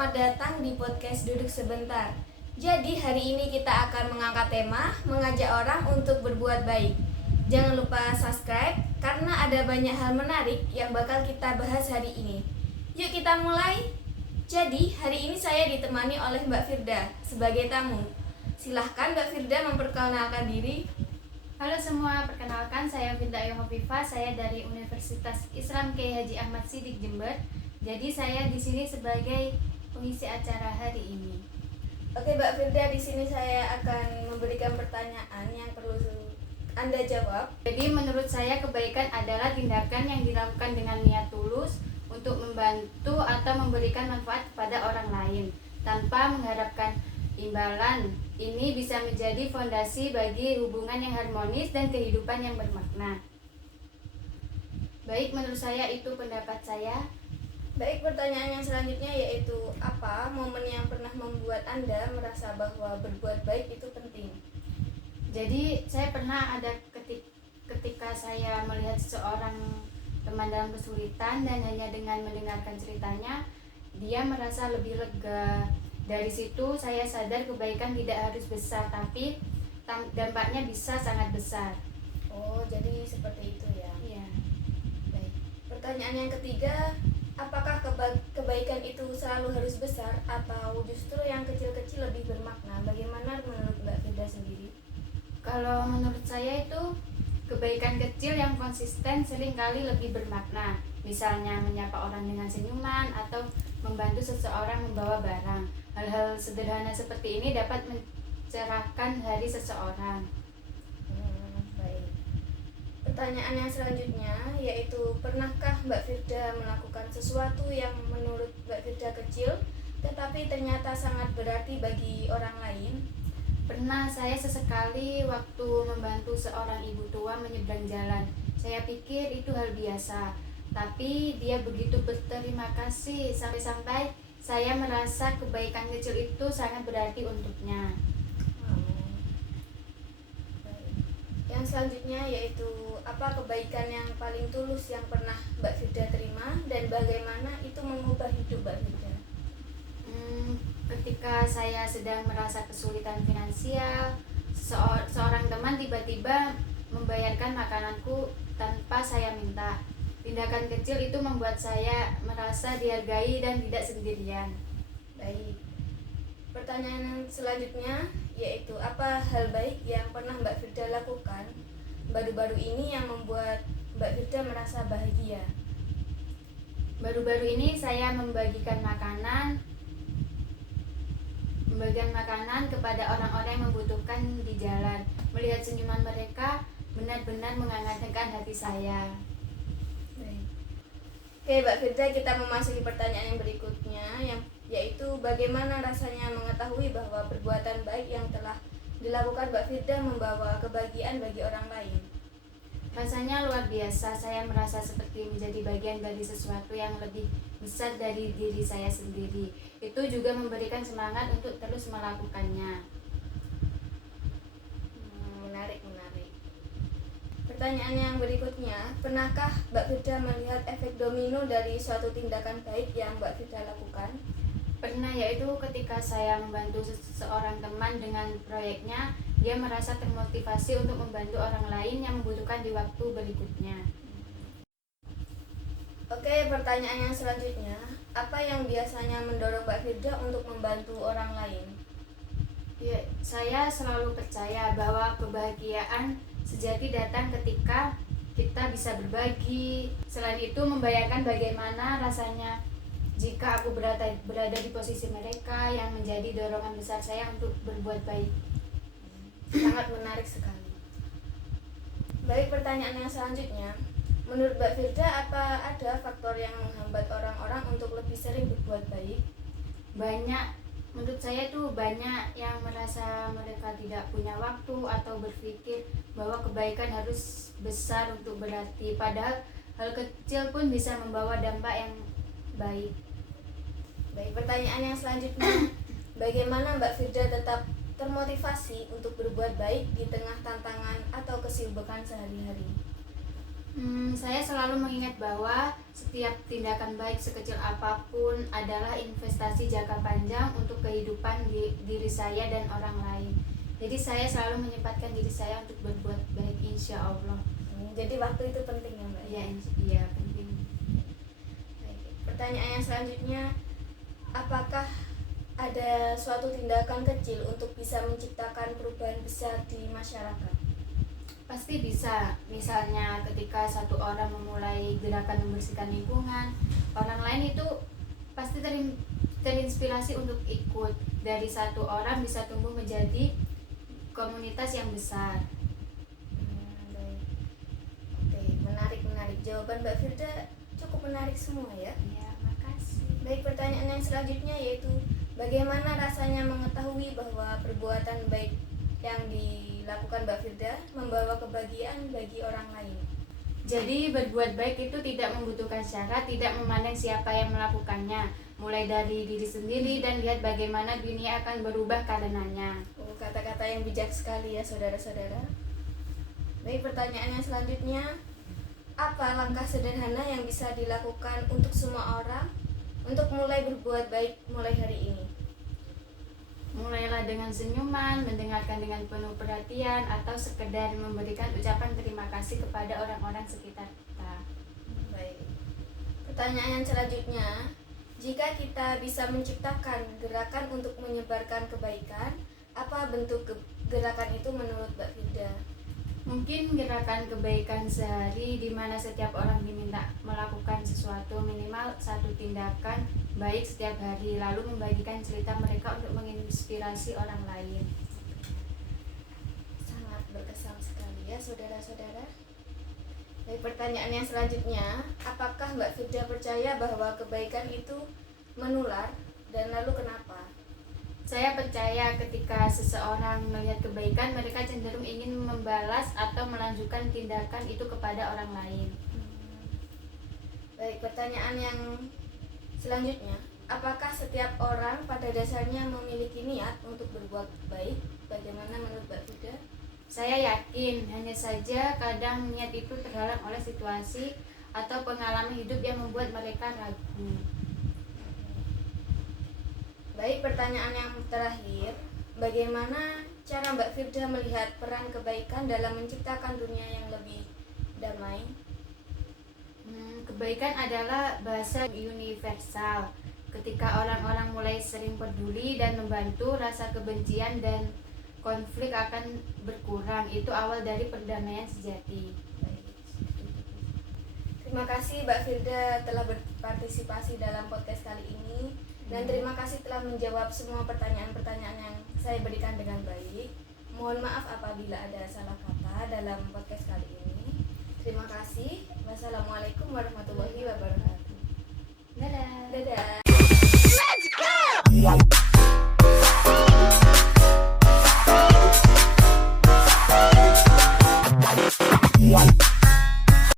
selamat datang di podcast Duduk Sebentar. Jadi hari ini kita akan mengangkat tema mengajak orang untuk berbuat baik. Jangan lupa subscribe karena ada banyak hal menarik yang bakal kita bahas hari ini. Yuk kita mulai. Jadi hari ini saya ditemani oleh Mbak Firda sebagai tamu. Silahkan Mbak Firda memperkenalkan diri. Halo semua, perkenalkan saya Firda Yohovifa, saya dari Universitas Islam Kiai Haji Ahmad Siddiq Jember. Jadi saya di sini sebagai pengisi acara hari ini. Oke Mbak Firda, di sini saya akan memberikan pertanyaan yang perlu Anda jawab. Jadi menurut saya kebaikan adalah tindakan yang dilakukan dengan niat tulus untuk membantu atau memberikan manfaat kepada orang lain tanpa mengharapkan imbalan. Ini bisa menjadi fondasi bagi hubungan yang harmonis dan kehidupan yang bermakna. Baik, menurut saya itu pendapat saya. Baik, pertanyaan yang selanjutnya yaitu apa momen yang pernah membuat Anda merasa bahwa berbuat baik itu penting? Jadi saya pernah ada ketika saya melihat seseorang teman dalam kesulitan dan hanya dengan mendengarkan ceritanya dia merasa lebih lega. Dari situ saya sadar kebaikan tidak harus besar tapi dampaknya bisa sangat besar. Oh, jadi seperti itu ya. Iya. Baik. Pertanyaan yang ketiga, apakah kebaikan itu selalu harus besar atau justru yang kecil-kecil lebih bermakna? Bagaimana menurut Mbak Firda sendiri? Kalau menurut saya itu kebaikan kecil yang konsisten seringkali lebih bermakna. Misalnya menyapa orang dengan senyuman atau membantu seseorang membawa barang. Hal-hal sederhana seperti ini dapat mencerahkan hari seseorang. Baik. Pertanyaan yang selanjutnya yaitu pernahkah Mbak Firda melakukan sesuatu yang menurut Mbak Firda kecil tetapi ternyata sangat berarti bagi orang lain? Pernah saya sesekali waktu membantu seorang ibu tua menyeberang jalan. Saya pikir itu hal biasa, tapi dia begitu berterima kasih sampai-sampai saya merasa kebaikan kecil itu sangat berarti untuknya. Yang selanjutnya yaitu apa kebaikan yang paling tulus yang pernah Mbak Firda terima dan bagaimana itu mengubah hidup Mbak Firda? Ketika saya sedang merasa kesulitan finansial, seorang teman tiba-tiba membayarkan makananku tanpa saya minta. Tindakan kecil itu membuat saya merasa dihargai dan tidak sendirian. Baik. Pertanyaan selanjutnya yaitu apa hal baik yang pernah Mbak Firda lakukan baru-baru ini yang membuat Mbak Firda merasa bahagia? Baru-baru ini saya membagikan makanan kepada orang-orang yang membutuhkan di jalan. Melihat senyuman mereka benar-benar menghangatkan hati saya. Baik. Oke Mbak Firda, kita memasuki pertanyaan yang berikutnya yaitu bagaimana rasanya mengetahui bahwa perbuatan baik yang telah dilakukan Mbak Firda membawa kebahagiaan bagi orang lain? Rasanya luar biasa, saya merasa seperti menjadi bagian dari sesuatu yang lebih besar dari diri saya sendiri. Itu juga memberikan semangat untuk terus melakukannya. Menarik. Pertanyaan yang berikutnya, pernahkah Mbak Firda melihat efek domino dari suatu tindakan baik yang Mbak Firda lakukan? Pernah, yaitu ketika saya membantu seorang teman dengan proyeknya, dia merasa termotivasi untuk membantu orang lain yang membutuhkan di waktu berikutnya. Oke, pertanyaan yang selanjutnya, apa yang biasanya mendorong Mbak Firda untuk membantu orang lain? Ya, saya selalu percaya bahwa kebahagiaan sejati datang ketika kita bisa berbagi. Selain itu, membayangkan bagaimana rasanya jika aku berada di posisi mereka yang menjadi dorongan besar saya untuk berbuat baik. Sangat menarik sekali. Baik, pertanyaan yang selanjutnya, menurut Mbak Firda apa ada faktor yang menghambat orang-orang untuk lebih sering berbuat baik? Banyak, menurut saya tuh banyak yang merasa mereka tidak punya waktu atau berpikir bahwa kebaikan harus besar untuk berarti, padahal hal kecil pun bisa membawa dampak yang baik. Baik, pertanyaan yang selanjutnya, bagaimana Mbak Firda tetap termotivasi untuk berbuat baik di tengah tantangan atau kesibukan sehari-hari? Saya selalu mengingat bahwa setiap tindakan baik sekecil apapun adalah investasi jangka panjang untuk kehidupan diri saya dan orang lain. Jadi saya selalu menyempatkan diri saya untuk berbuat baik, insya Allah. Jadi waktu itu penting ya Mbak? Iya penting. Baik. Pertanyaan yang selanjutnya, apakah ada suatu tindakan kecil untuk bisa menciptakan perubahan besar di masyarakat? Pasti bisa. Misalnya ketika satu orang memulai gerakan membersihkan lingkungan, orang lain itu pasti terinspirasi untuk ikut. Dari satu orang bisa tumbuh menjadi komunitas yang besar. Baik. Oke, menarik. Jawaban Mbak Firda cukup menarik semua ya. Ya, makasih. Baik, pertanyaan yang selanjutnya yaitu, bagaimana rasanya mengetahui bahwa perbuatan baik yang dilakukan Mbak Firda membawa kebahagiaan bagi orang lain? Jadi berbuat baik itu tidak membutuhkan syarat, tidak memandang siapa yang melakukannya, mulai dari diri sendiri dan lihat bagaimana dunia akan berubah karenanya. Oh, kata-kata yang bijak sekali ya saudara-saudara. Baik, pertanyaan yang selanjutnya, apa langkah sederhana yang bisa dilakukan untuk semua orang untuk mulai berbuat baik mulai hari ini? Mulailah dengan senyuman, mendengarkan dengan penuh perhatian, atau sekedar memberikan ucapan terima kasih kepada orang-orang sekitar kita. Baik. Pertanyaan yang selanjutnya, jika kita bisa menciptakan gerakan untuk menyebarkan kebaikan, apa bentuk gerakan itu menurut Mbak Firda? Mungkin gerakan kebaikan sehari di mana setiap orang diminta melakukan sesuatu, minimal satu tindakan baik setiap hari, lalu membagikan cerita mereka untuk menginspirasi orang lain. Sangat berkesan sekali ya saudara-saudara. Baik, pertanyaan yang selanjutnya, apakah Mbak Firda percaya bahwa kebaikan itu menular, dan lalu kenapa? Saya percaya ketika seseorang melihat kebaikan, mereka cenderung ingin membalas atau melanjutkan tindakan itu kepada orang lain. Baik, pertanyaan yang selanjutnya, apakah setiap orang pada dasarnya memiliki niat untuk berbuat baik? Bagaimana menurut Mbak Firda? Saya yakin, hanya saja kadang niat itu terhalang oleh situasi atau pengalaman hidup yang membuat mereka ragu. Baik, pertanyaan yang terakhir, bagaimana cara Mbak Firda melihat peran kebaikan dalam menciptakan dunia yang lebih damai? Kebaikan adalah bahasa universal. Ketika orang-orang mulai sering peduli dan membantu, rasa kebencian dan konflik akan berkurang. Itu awal dari perdamaian sejati. Terima kasih Mbak Firda telah berpartisipasi dalam podcast kali ini. Dan terima kasih telah menjawab semua pertanyaan-pertanyaan yang saya berikan dengan baik. Mohon maaf apabila ada salah kata dalam podcast kali ini. Terima kasih. Wassalamualaikum warahmatullahi wabarakatuh. Dadah. Dadah.